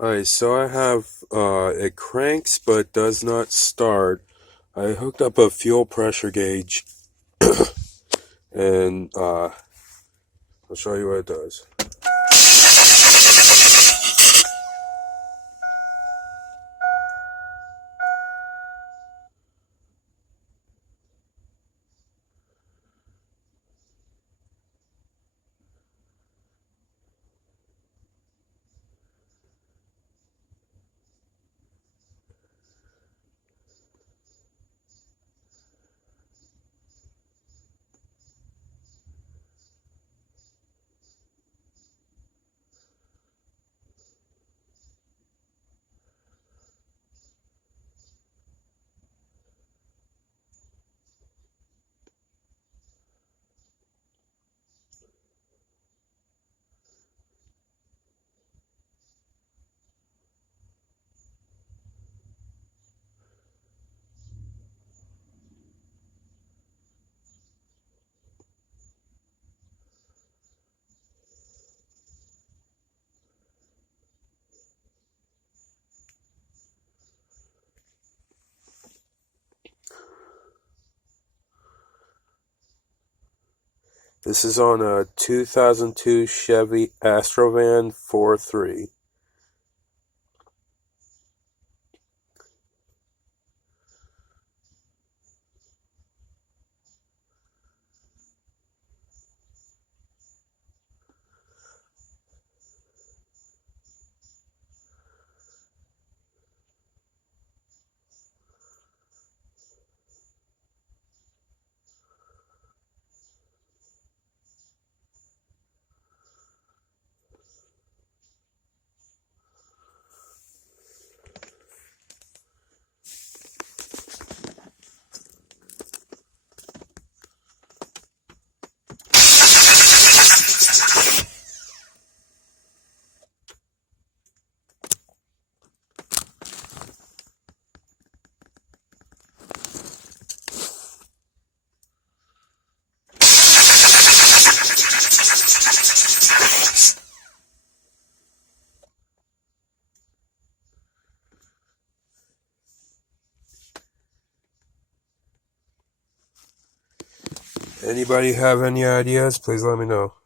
Alright, so I have it cranks but does not start. I hooked up a fuel pressure gauge and I'll show you what it does. This is on a 2002 Chevy Astrovan 4.3. Anybody have any ideas? Please let me know.